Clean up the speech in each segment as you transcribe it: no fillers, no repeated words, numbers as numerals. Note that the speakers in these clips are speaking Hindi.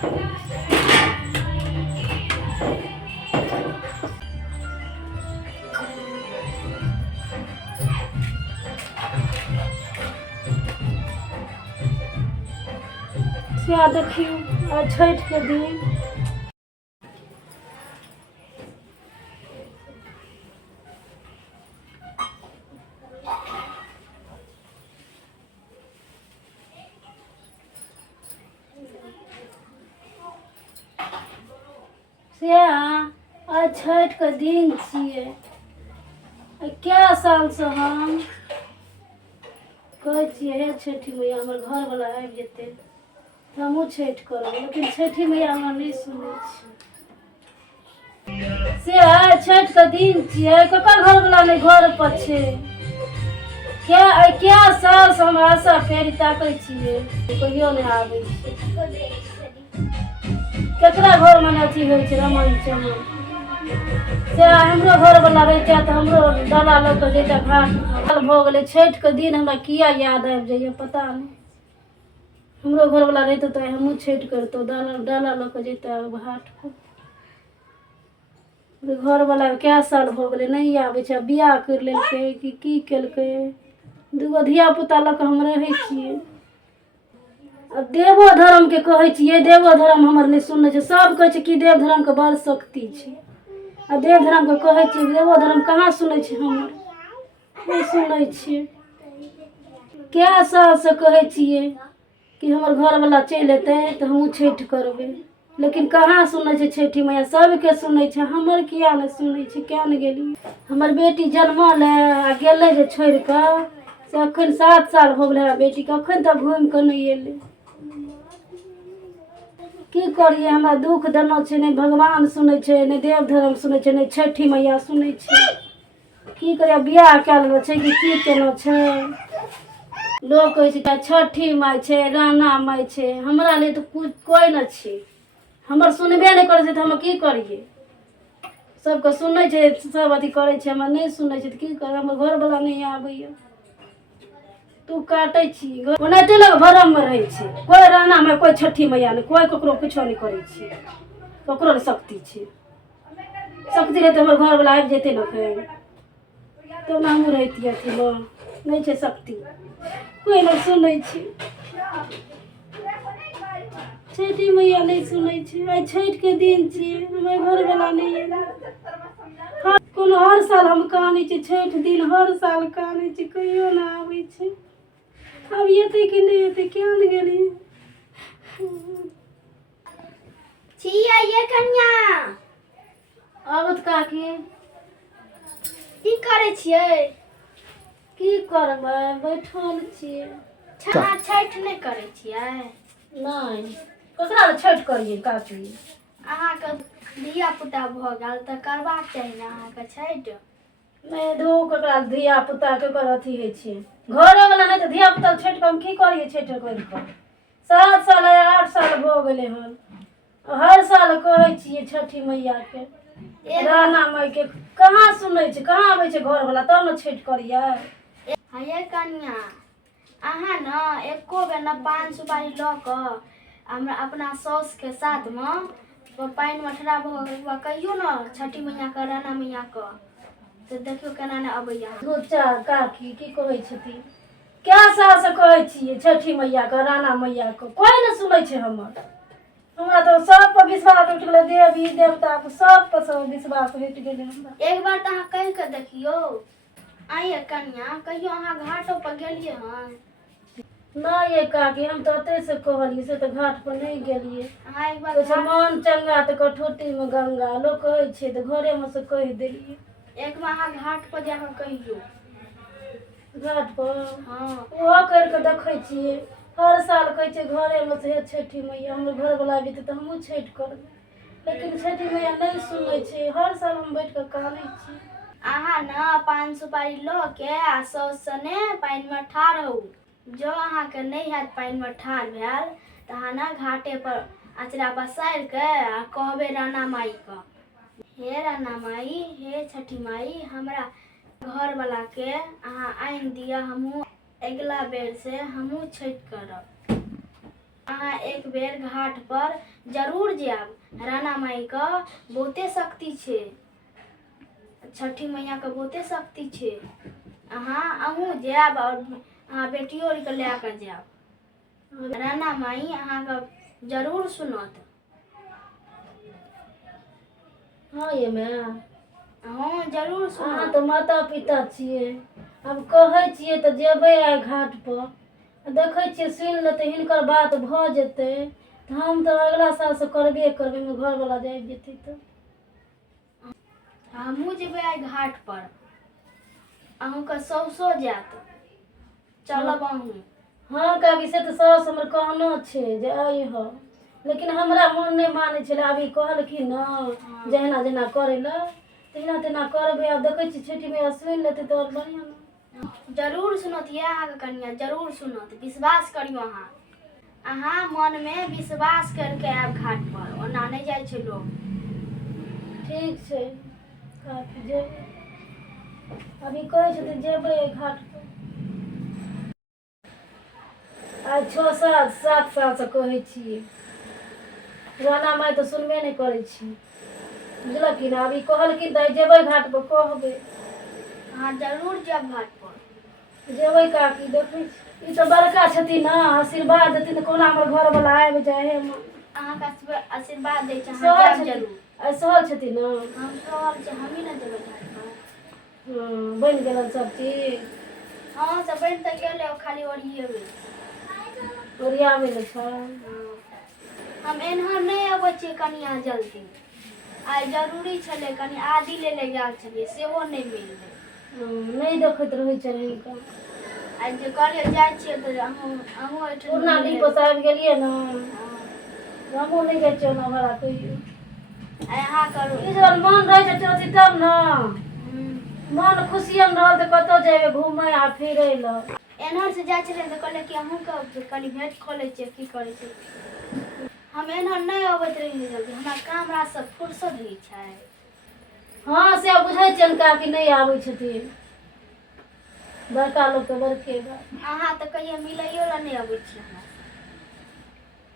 क्या देखियो आ छठ के दिन से आज छठ के दिन छिए। क्या साल से हम कहै छियै हे छठी मैया हमर घर वाला आबि जेतै तऽ हमहूँ छठि करब, लेकिन छठी मैया हमरा नहीं सुनै छै। से आज छठ के दिन छियै, ककर घर वाला नहीं घर पर छै। क्या साल से हम आशा फेरी ताकै छियै, कहियो नहीं आबै छै। केकरा घर में अथी होइ छै रमन चमन। से हमरो घर वाला रहिते तऽ हमरो डाला लऽ कऽ जैते घाट भऽ गेलै। छठ के दिन हमरा किया याद आबि जाइए पता नहीं। हमरो घर वाला रहिते तऽ हमहूँ छठि करतौ, डाला लऽ कऽ जैते घाट पर। घर वाला क्या साल भऽ गेलै नहीं आबै छै। बियाह कर लेलकै कि की केलकै। दूगो धिया पुता लऽ कऽ हम रहै छियै। देवो धर्म के कहै छियै, देवो धर्म हमर नहीं सुनै छै। सब कहै छै कि देव धर्म के बड़ शक्ति छै, आ देव धर्म के कहै छियै देवो धर्म कहाँ सुनै छै हमर, नहीं सुनै छियै। क्या साल से कहै छियै कि हमर घर वाला चलि एतै तऽ हमहूँ छठि करबै, लेकिन कहाँ सुनै छै छठी मैया। सबके सुनै छै, हमर किया नहीं सुनै छै, क्या नहीं गेलियै। हमर बेटी जन्मल आ गेलै जे छोड़ि कऽ से अखन 7 साल हो गेलै हमरा बेटी के, अखन तक घुमि कऽ नहीं एलै। की करिए, हमरा दुख देना छै, नहीं भगवान सुनै छै, नहीं देव धर्म सुनै छै, नहीं छठी मैया सुनै छै। की करिए, बियाह कए लेना छै कि की केना छै। लोग कहै छै छठी माय छै, राणा माय छै, हमरा लिए तो कोई न छै। हमर सुनबे नहीं करै छै तऽ हम की करिए। सबके सुनै छै, सब अथी करै छै, हमरा नहीं सुनै छै तऽ की करब। हमर घर वाला नहीं आबैए। तू काटै छी ओनाहिते लोग भरम में रहै छै। कोई राणा माय, कोई छठी मैया नहीं, कोई ककरो कुछो नहीं करै छै। ककरो नहीं शक्ति छै। शक्ति रहै तऽ हमर घर वाला आबि जेतै न कहीं, तो हमहूँ रहितियै अथी में। नहीं छै शक्ति, कोई नहीं सुनै छै। छठी मैया नहीं सुनै छै। आई छठ के दिन छियै, हमर घर वाला नहीं एलै। कोनो हर साल हम कानै छी, छठ दिन हर साल कानै छी, कहियो ना आबै छै। अब एतै कि नहीं एतै, क्या नहीं गेलियै। छिया ये कन्या आबत काकी की करे छियै। की करबै, बैठल छियै। अहाँ छठ नहीं करे छियै। नहीं, ककरा ले छठ करियै काकी। अहाँके धिया पुता भऽ गेल तऽ करबाक चाही ने अहाँके छठ। नहीं धो ककरा धिया पुता केकर अथी होइ छै। घरे वाला नहीं तऽ धिया पुता छठि कऽ हम की करियै। छठि करि कऽ 7 साल 8 साल भऽ गेलै हन। हर साल कहै छियै छठी मैया के, राणा माय के, कहाँ सुनै छै, कहाँ आबै छै घर वाला तब ने छठि करियै। हे कन्या, अहाँ न एको बेर न पान सुपारी लऽ कऽ हमरा अपना साउस के साथ में पानि में ठड़ा भऽ कहियो न छठी मैया के, राणा मैया के, तो देखियो केना ने अबैया। दूचा काकी की कहै छथिन, क्या साल से कहै छियै छठी मैया के, राणा मैया के, कोई ने सुनै छै हमर। हमरा तो सब पर विश्वास उठ गेलै, देवी देवता पर सब पर सब विश्वास उठ गेलै हमरा। एक बार तो अहाँ कहि के देखियो। आइए कन्या, कहियो अहाँ घाटो पर गेलियै हन। नहीं ये काकी, हम तो अते से कहलियै, से तो घाट पर नहीं गेलियै। अहाँ एक बार मन चंगा तो कठौती में गंगा, लोग कहै छै तो घरे में से कहि देलियै। एक बार अहाँ घाट पर जाकर कहियो। घाट पर हाँ ओहो करि के देखै छियै। हर साल कहै छै घरे में से हे छठी मैया हमर घर वाला जेतै तऽ हमहूँ छठि करबै, लेकिन छठी मैया नहीं सुनै छै। हर साल हम बैठ के कानै छी। अहाँ न पान सुपारी लऽ के आ साउस सने पानि में ठाढ़ रहू। जो अहाँके नहीं हैत पानि में ठाढ़ भेल तऽ अहाँ न घाटे पर अचरा पसारि के आ कहबै राणा माई के, हे राणा माई, हे छठी माई, हमरा घर वाला के अहाँ आनि दिअ, हमहूँ अगला बेर से हमहूँ छठि करब। अहाँ एक बेर घाट पर जरूर जायब। राणा माई का बहुते शक्ति छे, छठी मैया के बहुते शक्ति छे। अहूँ जायब और अहाँ बेटियों के ले के जायब। राणा माई अहाँ के जरूर सुनत। हाँ ये मैं हाँ जरूर अहाँ सुनत। तो माता पिता छियै, अब कहै छियै तऽ जेबै आइ घाट पर, देखै छियै सुनि लेतै, हिनकर बात भऽ जेतै तऽ हम तऽ अगला साल से करबे करबै, हमर घरवला जाबि जेतै तऽ। हमहूँ जेबै आइ घाट पर, अहूँके सौसो जायत, चलब अहूँ। हाँ काकी से तऽ साउस हमर कहनो छै जे अइह, लेकिन हमरा मोन नहि मानै छलै। अभी कहलखिन ने जहिना जेना करै लए, तहिना तेना करबै। आब देखै छियै छठी मैया सुनि लेतै तऽ और बढ़िआँ ने। जरूर सुनत ये अहाँके कनिया, जरूर सुनत। विश्वास करियो अहाँ मन में विश्वास करके आयब घाट पर, ओना नहीं जाय छै लोग। ठीक छै काकी जेबै, अभी कहै छै तऽ जेबै घाट पर। आज 6-7 साल से कहै छियै, राणा माई तऽ सुनबे नहीं करै छी, बुझलखिन। अभी कहलखिन तऽ जेबै घाट पर, कहबै। हाँ जरूर जायब घाट पर, जेबै काकी। देखै छी ई तऽ बड़का छथिन ने, आशीर्वाद देथिन तऽ कोना हमर घरवला आबि जाए हे। अहाँके आशीर्वाद दै छै, सहल अहाँ जायब छथिन, जरूर। आइ सहल छथिन ने। हम सहल छै, हमही ने जेबै घाट पर। हाँ बनि गेलन सब चीज। हाँ सब बनि तऽ गेलै, खाली ओरिएबै। ओरियाबै ले छै। हम एनहर नहीं अबै छियै कनिया जल्दी, आइ जरूरी छलै, कनि आदि ले गेल छलियै, सेहो नहीं मिललै। नहीं देखैत रहै छै हिनका। आइ जे कहलियै जाइ छियै तऽ अहूँ एहिठाम पुरना दिन पर आबि गेलियै ने, हमहूँ नहीं जाइ छियै ओना भाड़ा कहियो। आइ अहाँ करू ई जब मन रहै छै चौथी तब ने, मन खुशियन रहल तऽ कतौ जेबै घूमै आ फिरै लए। एनहर से जाइ छलियै तऽ कहलियै कि अहूँके कनि भेंट कऽ लै छियै, की करै छै। हम एनहर नहीं अबैत रही जल्दी, हमरा काम राज से फुर्सत होइ छै। हाँ से बुझै छियनि काकी नहीं आबै छथिन, बड़का लोग के बड़के बात। अहाँ तऽ कहियो मिलैयो ला नहीं अबै छियै हमरा।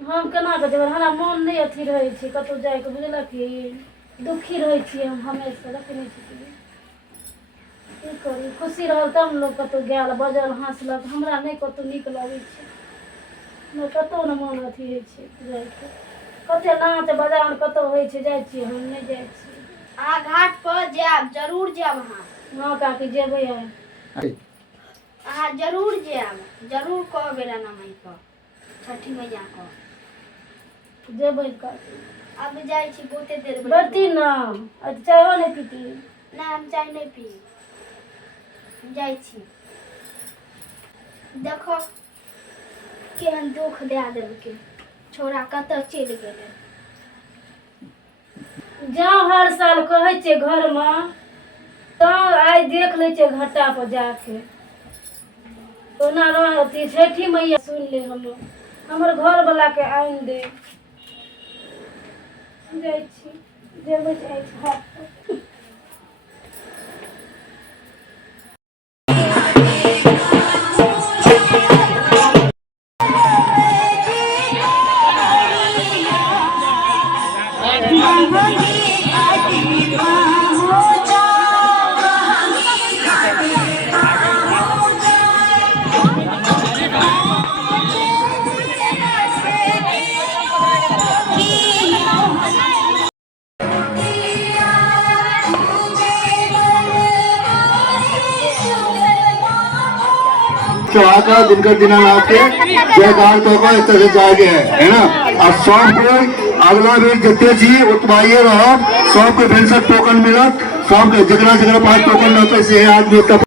हम केना कऽ जेबै, हमरा मोन नहीं अथी रहै छै कतौ जाइके, बुझलखिन। दुखी रहै छियै हम हमेशा, देखै नहीं छियै। की करी, खुशी रहल तब ने लोग कतौ गेल, बजल हँसलक। हमरा नहीं कतौ नीक लगै छै, हमरा कतौ ने मोन अथी होइ छै जाइके। कते नाच बजान कतौ होइ छै, जाइ छियै हम नहीं जाइ छियै। अहाँ घाट पर जायब, जरूर जायब अहाँ। हाँ काकी जेबै आइ। अहाँ जरूर जायब, जरूर कहबै राणा माई को, छठी मैया को। जेबै काकी। अब जाइ छी, बहुते देर बैठती ना, आज चायो नहीं पीती। ना हम चाय नहीं पी, जाइ छी। देखो केहन दुख दे देलकै, छोरा कतऽ चलि गेलै। जाओ हर साल कहै छियै घर में, तो आइ देख ले छियै घाटा पर जाके। ओना रहती छठी मैया सुन ले, हमर घर वाला के आइन दे। जाइ छी, जेबै जाइ छी घाट पर। चौहाका दिनकर दीनानाथ के जयकार तो इस तरह से जाएंगे है ना। और सब को अगला बेर जितने जी उतवाइए रहो, सबके पेंशन टोकन मिलत, सबके जगह जगह पास टोकन रहते से आदमी तब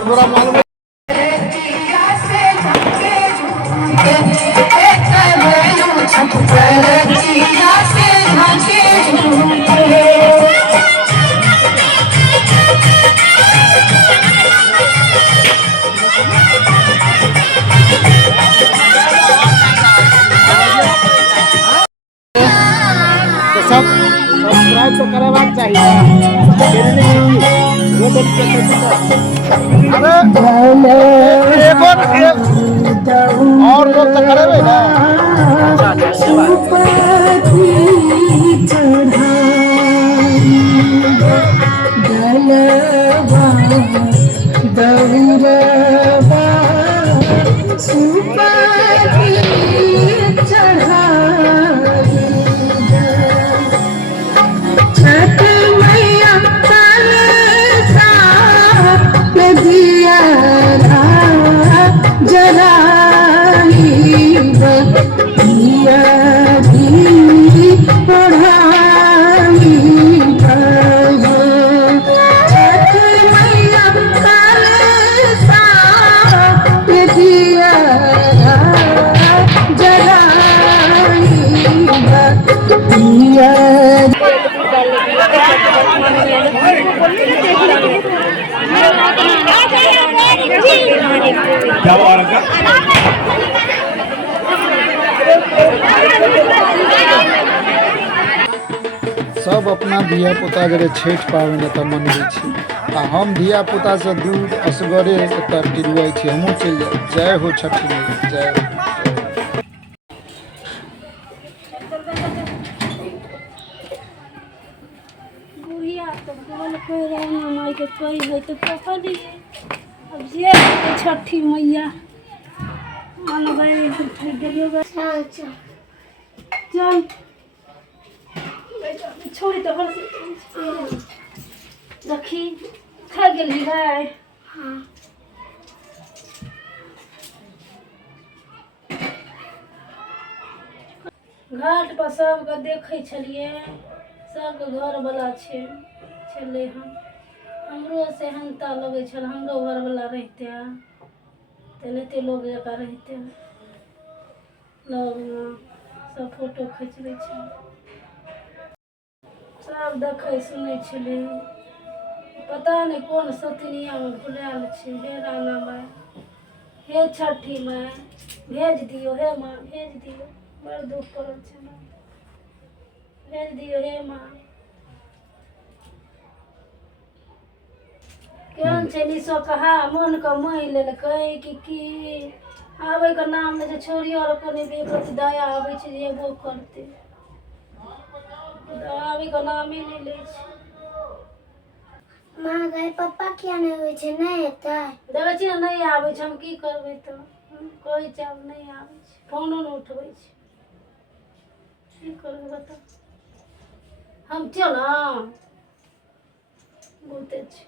और तोरा मालूम है तो सब सब्सक्राइब तो करवाना चाहिए अरे एक और लोग तो करेंगे ना सब अपना धिया पुता जरे छठि पाबनि एतऽ मनबै छी आ हम धिया पुता से दूर असगरे एतऽ टिरबै छी हमहूँ चलि जाए जय हो छठी मैया जय हो। बुढ़िया तो बोल कोई रहना माई के कोई है तो कहलिए अब जे हेतै छठी मैया मनबै गेलियो चल चल चल छोड़ी तो घर से रखी खा गेली है। हाँ घाट पर सबके देखै छलिए सबके घरवला छलै हमरो सेहनता लगै छल हमरो घरवला रहिते तेनाहिते लोग जकाँ रहिते लगमे सब फोटो खिचबै छै सब देखै सुनै छलै पता नहीं कौन सतनिया में भुलायल छै हे Rana my hey Chhathi my भेज दियो हे माँ भेज दियो बड़ दुख पड़ल छै माँ भेज दियो हे माँ केहन छै निशो कहा मन के मोहि लेलकै कि आबै के नाम में जे छोरी और कोनो बेकत दया आबै छै जे एबो करतै आबै के नामे नहीं लै छै। माँ गए पप्पा किया नहीं हुए छे नहीं एतै देखै छियै नहीं आबै छै हम की करबै तऽ कहै छै आब नहीं आबै छै फोनो नहीं उठबै छै की करबै बता हम चलम बहुते छै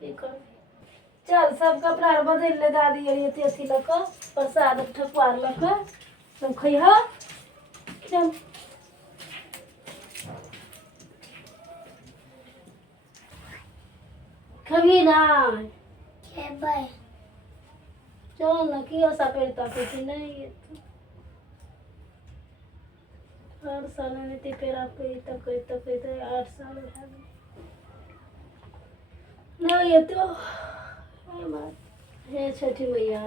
की करबै चल सब कपड़ा आर बदलि ले दादी आर एते अथी लऽ कऽ प्रसाद ठकुआ आर लऽ कऽ सब खइह चल खबी नहीं खेबै चल ना की आशा करता कि नहीं एतौ हर साल एनाहिते पेड़ा तकैत 8 साल भए गेल नहीं एतौ हे छठी मैया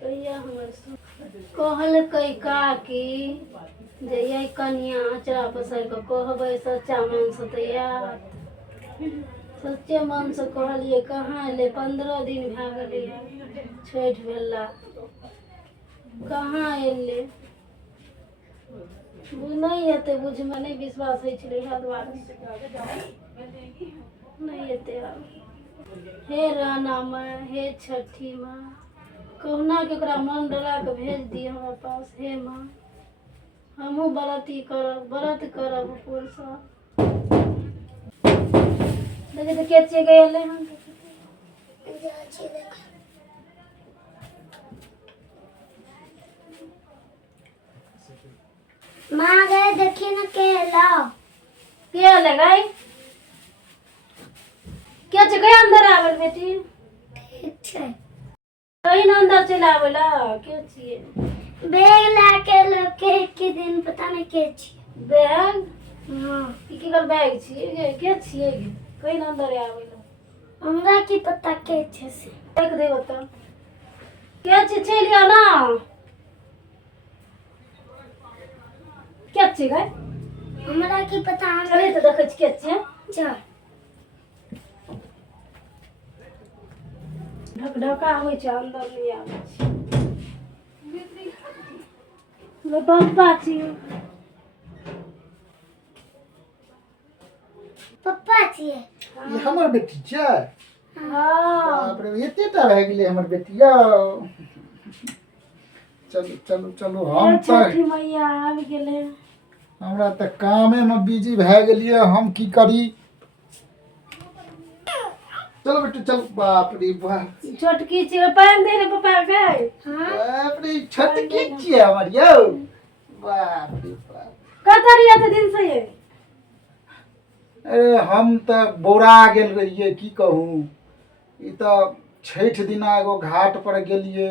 कहिया हमर कहलकै काकी जे ये कनिया अचरा पसारि कऽ कहबै सच्चा मन से तऽ आयत सच्चे मन से कहलिए कहाँ एलै 15 दिन भए गेलै छठि भेला कहाँ एलै नहीं एतै बुझमे नहीं विश्वास होइ छलै इएह दुआरे नहीं एतै आब हे राना माँ हे छठी माँ कहुना केकरा मन डरा के भेज दिए हमरा पास हे माँ हमहूँ व्रत करब पूरा साल देखिए तो के गए हम माँ गए देखिए ना के लाओ के ले गई के छै कहीं अंदर आबल बेटी ठीक छै कहीं ना अंदर चला आबला के छिए बैग लाके लोके के दिन पता नहीं के छिए बैग हां की कर बैग छिए के छिए कहीं ना अंदर आबला हमरा की पता के छै से देख दे बता के छै चलिया ना के छै गए हमरा की पता हम चले तो देखे छी के छै चल ढकढका होइ छै अंदर नहीं आबै छै वे पप्पा छिए पप्पा छिए ई हमर बेटी छै हां बाप रे एतेटा भए गेलै हमर बेटिया चलू चलू चलू हम तऽ छठी मैया आबि गेलै हमरा तऽ कामे में बिजी भए गेलियै हम की करी चलो बेटी चल बाप रे बाप छोटकी छिए पानि दे रे पप्पा के बाप रे छोटकी छियै हमर यौ बाप रे बाप कतऽ रहिए तऽ दिन से ये अरे हम तऽ बौरा गेल रहियै की कहूँ ई तऽ छठि दिना एगो घाट पर गेलियै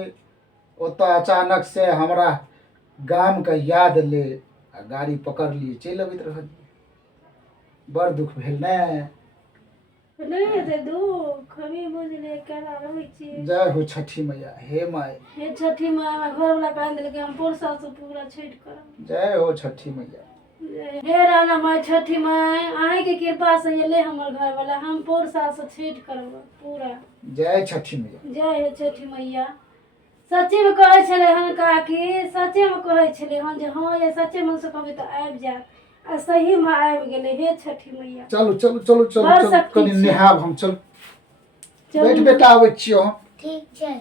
ओतऽ अचानक से हमरा गाम के याद ले आ गाड़ी पकड़लियै चलि अबैत रहलियै बड़ दुख भेल ने नहीं ते दुख हमें बुझले केना रहै छी जय हो छठी मैया हे माय हे छठी मैया घर वाला कान देलकै हम पुरसा से पूरा छठ करब जय हो छठी मैया हे राना माय छठी माय अहीं के कृपा से एले हमर घर वाला हम पुरसा से छठ करब पूरा जय छठी मैया जय हे छठी मैया सच्चे में कहै छले हन काकी सच्चे में कहै छले हन जे हां ये सच्चे मन से कहबै तऽ आबि जात आ सही में आबि गेलै हे छठी मैया चलू चलू चलू चलू बड़ चलू शक्ति कनी छै। नेहाब हम चल चलू। बैठ बेटा आबै छियो हम ठीक छै